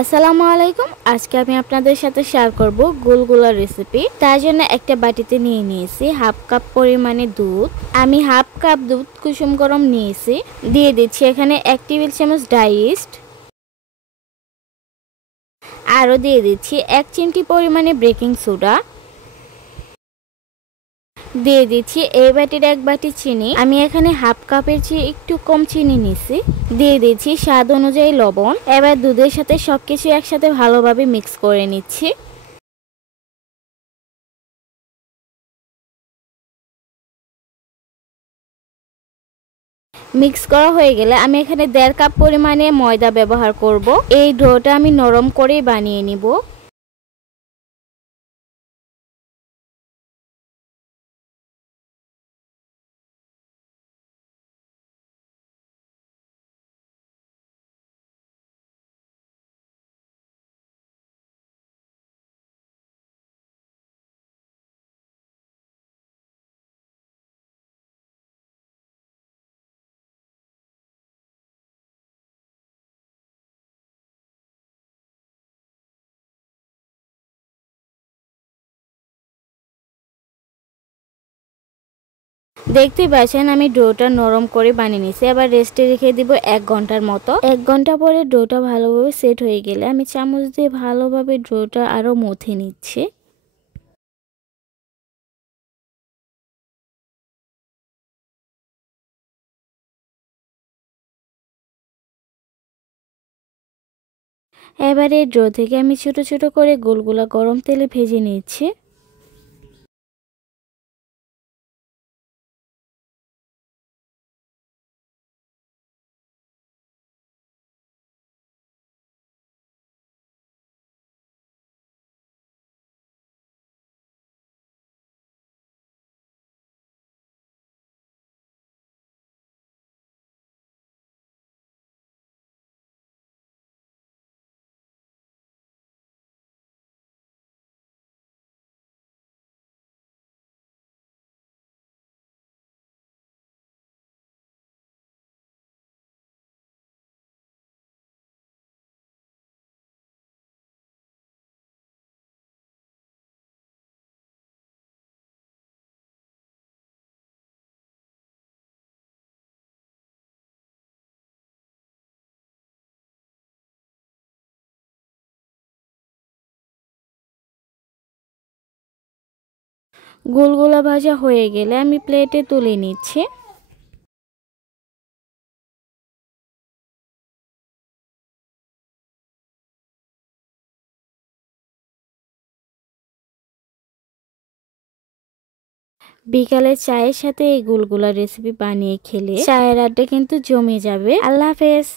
আসসালামু আলাইকুম। আজকে আমি আপনাদের সাথে শেয়ার করব গুলগুলার রেসিপি। তার জন্য একটা বাটিতে নিয়ে নিয়েছি হাফ কাপ পরিমাণে দুধ। আমি হাফ কাপ দুধ কুসুম গরম নিয়েছি। দিয়ে দিচ্ছি এখানে 1 টেবিল চামচ ডাই ইস্ট। আরও দিয়ে দিচ্ছি 1 চিমটি পরিমাণে বেকিং সোডা। দিয়ে দিচ্ছি এই বাটির 1 বাটি চিনি। আমি এখানে হাফ কাপের চেয়ে একটু কম চিনি নিছি। দিয়ে দিচ্ছি স্বাদ অনুযায়ী লবণ। এবার দুধের সাথে সবকিছু একসাথে ভালোভাবে মিক্স করে নিচ্ছি। মিক্স করা হয়ে গেলে আমি এখানে 1.5 কাপ পরিমাণে ময়দা ব্যবহার করব। এই ডোটা আমি নরম করেই বানিয়ে নিব। দেখতে পাচ্ছেন আমি ডোটা নরম করে বানিয়ে নিয়েছি। এবার রেস্টে রেখে দিব 1 ঘন্টার মতো। 1 ঘন্টা পরে ডোটা ভালোভাবে সেট হয়ে গেলে আমি চামচ দিয়ে ভালোভাবে ডোটা আরও মথে নিচ্ছি। এবারে ডো থেকে আমি ছোট ছোট করে গোলগুলা গরম তেলে ভেজে নিচ্ছি। গোলগোলা ভাজা হয়ে গেলে আমি প্লেটে তুলে নিচ্ছি। বিকালে চায়ের সাথে এই গুলগুলা রেসিপি বানিয়ে খেলে চায়ের আড্ডা কিন্তু জমে যাবে। আল্লাহ হাফেজ।